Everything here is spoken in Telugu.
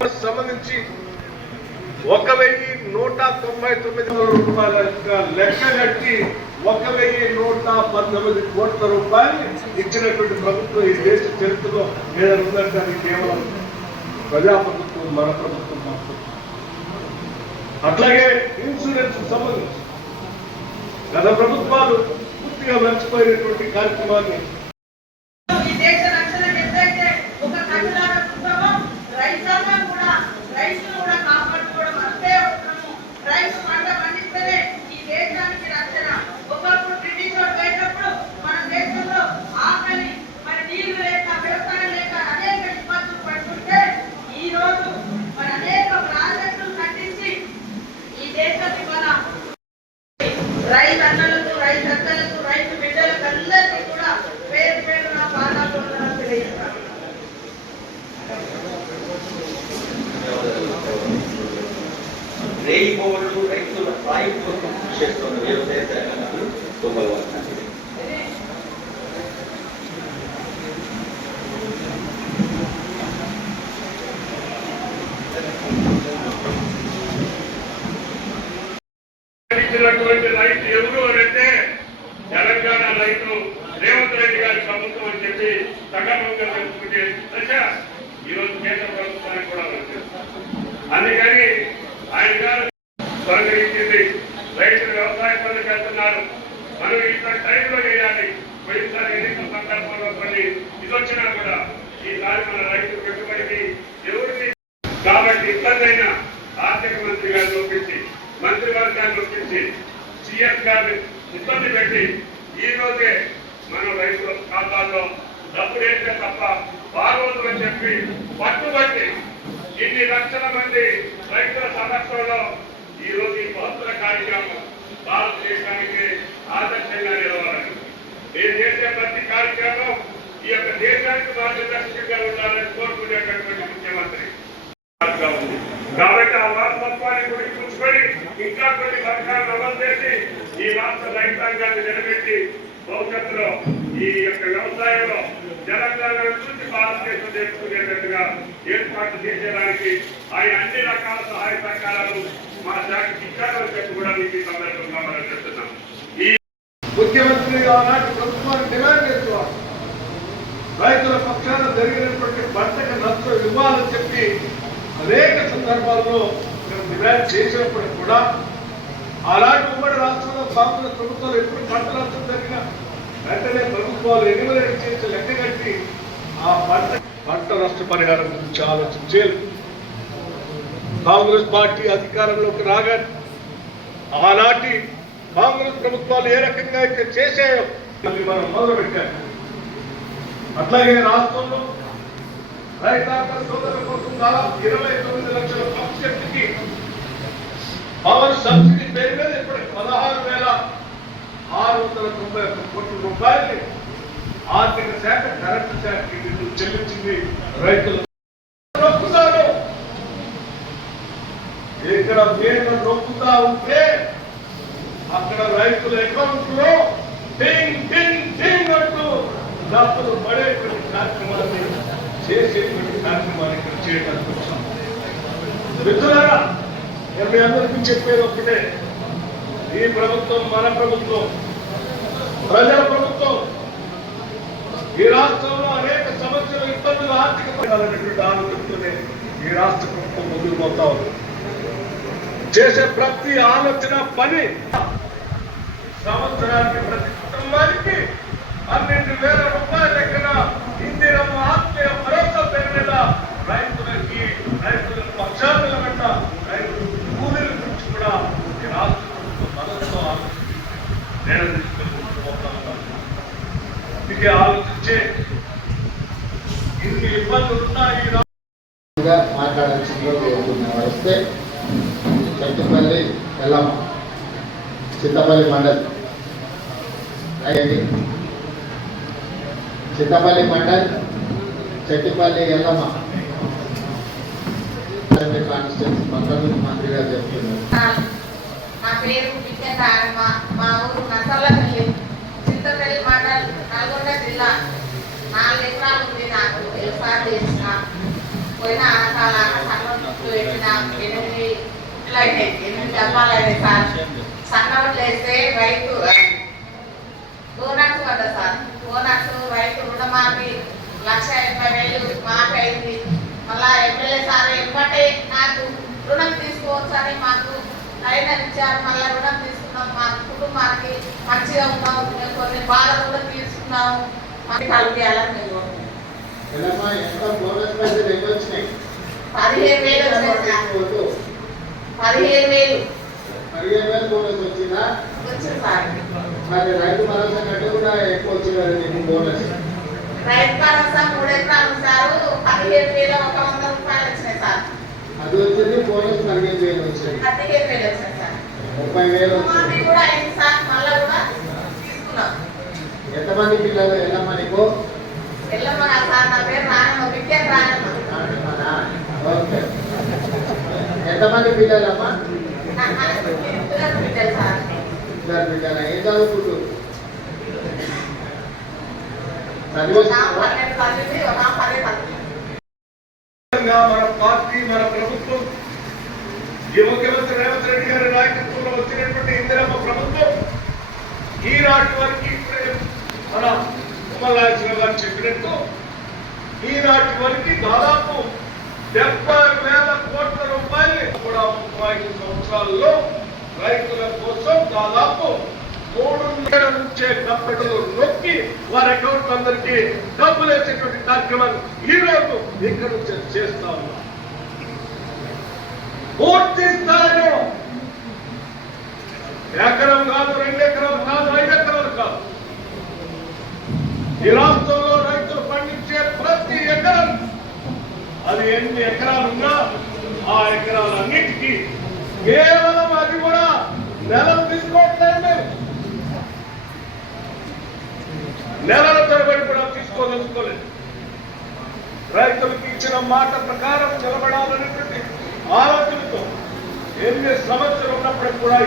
సంబంధించి ఒక వెయ్యి నూట తొంభై తొమ్మిది వందల రూపాయల యొక్క లెక్క కట్టి ఒక వెయ్యి నూట పంతొమ్మిది కోట్ల రూపాయలు ఇచ్చినటువంటి ప్రభుత్వం ఈ దేశ చరిత్రలో ఏదైనా ఉందంటే అది కేవలం ప్రజాప్రభుత్వం మన ప్రభుత్వం మాత్రం అట్లాగే ఇన్సూరెన్స్ సంబంధించి గత ప్రభుత్వాలు పూర్తిగా మర్చిపోయినటువంటి కార్యక్రమాన్ని ఈ దేశ రక్షణ ఎప్పుడైతే ఒక కట్టులాగా ఉంటామో రైతాంగం కూడా రైతులు కూడా కాపాడుకోవడం అంతే అవసరము రైతు పంట పండిస్తేనే ఈ దేశానికి రక్షణ ఒకప్పుడు బ్రిటిష్ వాడు పోయినప్పుడు మన దేశంలో ఆకలి మరి నీళ్ళు లేక వ్యవసాయం లేక అనేక ఇబ్బందులు పడుతుంటే ఈ రోజు మరి అనేక ప్రాజెక్టులు కట్టించి ఈ దేశాన్ని మన రైతు అన్నలకు రైతు అక్కలకు రైతు బిడ్డలకు అందరికీ కూడా పేరు పేరు నా పాదాలు వందనాలు తెలియజేస్తాను రేయి పోవట్లు రైతుల రాయి కోసం కృషి చేస్తున్న వ్యవసాయ శాఖ రైతు ఎవరు అంటే తెలంగాణ రైతు రేవంత్ రెడ్డి గారి ప్రభుత్వం అని చెప్పి సకాలంగా తెలుసుకుంటే దశ ఈరోజు కేంద్ర ప్రభుత్వానికి కూడా అందుకని ఆయన గారు సహకరించింది రైతులు వ్యవసాయ పనులు చేస్తున్నారు. మనం ఇక్కడ టైంలో చేయాలి. పోయినసారి ఎన్నికల సందర్భంలో కొన్ని ఇది వచ్చినా కూడా ఈసారి మన రైతు పెట్టుబడికి ఎవరికి కాబట్టి ఇబ్బందైన ఆర్థిక మంత్రి గారిని ఒప్పించి మంత్రివర్గాన్ని ఒప్పించి సీఎం గారిని ఇబ్బంది పెట్టి ఈ రోజే మన రైతుల ఖాతాల్లో డబ్బులు వేస్తే తప్ప బాగోదు అని చెప్పి పట్టుబట్టి ఇన్ని లక్షల మంది రైతుల సంరక్షణలో ఈ రోజు ఈ బహుత్వ కార్యక్రమం భారతదేశానికి ఆదర్శంగా నిలవాలని నేను చేసే ప్రతి కార్యక్రమం ఈ యొక్క దేశానికి మార్గదర్శకంగా ఉండాలని కోరుకునేటటువంటి ముఖ్యమంత్రి గా ఉంది. కాబట్టి ఆ వారసత్వాన్ని గుర్తుంచుకొని ఇంకా కొన్ని పథకాలను అమలు చేసి ఈ రాష్ట్ర రైతాంగాన్ని నిలబెట్టి భవిష్యత్తులో ఈ యొక్క వ్యవసాయంలో తెలంగాణ నుంచి భారతదేశం నేర్చుకునేటట్టుగా ఏర్పాటు చేసేదానికి ఆయన అన్ని రకాల సహాయ సహకారాలు మా శాఖకి ఇచ్చారని చెప్పి కూడా మీకు ఈ సందర్భంగా మనం చెప్తున్నాం. ఈ ముఖ్యమంత్రిగా ఆనాటి ప్రభుత్వాన్ని డిమాండ్ చేసుకోవాలి. రైతుల పక్షాన జరిగినటువంటి పంటకు నష్టం ఇవ్వాలని చెప్పి అనేక సందర్భాల్లో డిమాండ్ చేసినప్పుడు కూడా అలాంటి ఉమ్మడి రాష్ట్రంలో కాంగ్రెస్ ప్రభుత్వాలు ఎప్పుడు పంట నష్టం జరిగినా వెంటనే ప్రభుత్వాలు ఎన్నిమరేట్ చేసి లెక్క కట్టి ఆ పంట పంట నష్ట పరిహారం గురించి ఆలోచించేది కాంగ్రెస్ పార్టీ అధికారంలోకి రాగానే ఆనాటి కాంగ్రెస్ ప్రభుత్వాలు ఏ రకంగా అయితే చేసాయో మనం మొదలుపెట్టారు అట్లాగే రాష్ట్రంలో రైతాంగ సోదరుల కోసం దాదాపు ఇరవై తొమ్మిది లక్షల పంప్ పవర్ సబ్సిడీ పేరు మీద ఇప్పటికి పదహారు వేల ఆరు వందల తొంభై ఒక్క కోట్ల రూపాయలు ఆర్థిక శాఖ కరెంటు శాఖకి చెల్లించింది రైతులు. నొక్కుతారు. ఇక్కడ పేరు నొక్కుతా ఉంటే అక్కడ రైతుల అకౌంట్లో టింగ్ టింగ్ టింగ్ అంటూ డబ్బులు పడేటువంటి కార్యక్రమాన్ని చేసేటువంటి కార్యక్రమాన్ని ఇక్కడ చేయడానికి వచ్చాం. మిత్రులారా నేను మీ అందరికీ చెప్పేది ఒకటే ఈ ప్రభుత్వం మన ప్రభుత్వం ప్రజల ప్రభుత్వం ఈ రాష్ట్రంలో అనేక సమస్యలు ఇబ్బందులు ఆర్థిక పరిణామాలనేటువంటి ఆలోచనతోనే ఈ రాష్ట్ర ప్రభుత్వం ముందుకు పోతా ఉంది. చేసే ప్రతి ఆలోచన పని సంవత్సరానికి ప్రతి కుటుంబానికి పన్నెండు వేల రూపాయల లెక్కన ఇందిరమ్మ ఆత్మీయ భరోసా పేరు మీద రైతులకి రైతుల పక్షాల వెంట రైతుల కూలీల గురించి కూడా ఈ రాష్ట్ర ప్రభుత్వం మనసుతో ఆలోచించి నేను ఇది ఆలోచించే ఇన్ని ఇబ్బందులు ఉన్నాయి వస్తే చెట్టుపల్లి ఎల్లమ్మ చిత్తపల్లి మండల్. అయ్యేది చిత్తపల్లి మండల్ చెట్టుపల్లి ఎల్లమ్మ. కాన్స్టిట్యూన్సీ చెప్తున్నారు. నా పేరు విద్యారాయణ మా ఊరు నాలుగు ఎకరాలు ఉంది నాకు వ్యవసాయం చేసిన. పోయిన ఆనకాలాన సన్న చుట్టూ పెట్టిన ఎనిమిది ఇట్లయినాయి ఎనిమిది డబ్బాలు అయినాయి రైతు బోనస్ కదా సార్. బోనస్ రైతు రుణమాఫీ లక్ష ఎనభై వేలు మాఫీ అయింది. మళ్ళా ఎమ్మెల్యే సార్ ఎంబటే నాకు రుణం తీసుకోవచ్చని మాకు అయిన ఇచ్చారు. మళ్ళీ రుణం తీసుకున్నాం మా కుటుంబానికి మంచిగా ఉన్నాం. కొన్ని బాధలు కూడా తీసుకున్నాము మాకు కలిపేయాలని మేము పదిహేను వేలు. పదిహేను వేలు. పదిహేను వేలు బోనస్ వచ్చిందా? వచ్చింది సార్. మరి రైతు భరోసా కంటే కూడా ఎక్కువ వచ్చింది నీకు బోనస్ రైతు భరోసా మూడు ఎకరాలు సారు. పదిహేను వేల ఒక వంద రూపాయలు వచ్చినాయి సార్. అది వచ్చింది బోనస్ పదిహేను వేలు వచ్చింది. పదిహేను వేలు వచ్చినాయి సార్. ముప్పై వేలు మాఫీ వచ్చింది. కూడా అయింది సార్. మళ్ళా కూడా తీసుకున్నాం ఎంతమంది పిల్లలు? ఎల్లమ్మ నీకు? ఎల్లమ్మ నా పేరు విద్యా? ఓకే. ఎంతమంది పిల్లలమ్మా? ఇద్దరు బిడ్డలు ఏం చదువుకుంటూ ఒక చదివేస్తున్నావా? పన్నెండు చదివింది ఒక పది చదివింది విధంగా మన పార్టీ మన ప్రభుత్వం ఈ ముఖ్యమంత్రి రేవంత్ రెడ్డి గారి నాయకత్వంలో వచ్చినటువంటి ఇందిరమ్మ ప్రభుత్వం ఈనాటి వరకు ఇప్పుడే మన ఉమ్మలాల్సిన గారు చెప్పినట్టు ఈనాటి వరకు దాదాపు డెబ్బై వేల కోట్ల రూపాయలు కూడా ముప్పై ఐదు సంవత్సరాల్లో రైతుల కోసం దాదాపు మూడు వేల నుంచే కంపెనీలు నొక్కి వారి అకౌంట్ అందరికీ డబ్బులు వేసేటువంటి కార్యక్రమాన్ని ఈ రోజు ఇక్కడ నుంచి చేస్తా ఉన్నాం. పూర్తి స్థాయిలో ఎకరం కాదు రెండు ఎకరం కాదు ఐదు అది ఎన్ని ఎకరాలున్నా ఆ ఎకరాలన్నిటికీ కేవలం అది కూడా నెలలు తీసుకోవట్లేదు నెలల తరబడి కూడా తీసుకోదలుచుకోలేదు. రైతులకు ఇచ్చిన మాట ప్రకారం నిలబడాలనేటువంటి ఆలోచనతో ఎన్ని సమస్యలు ఉన్నప్పటికి కూడా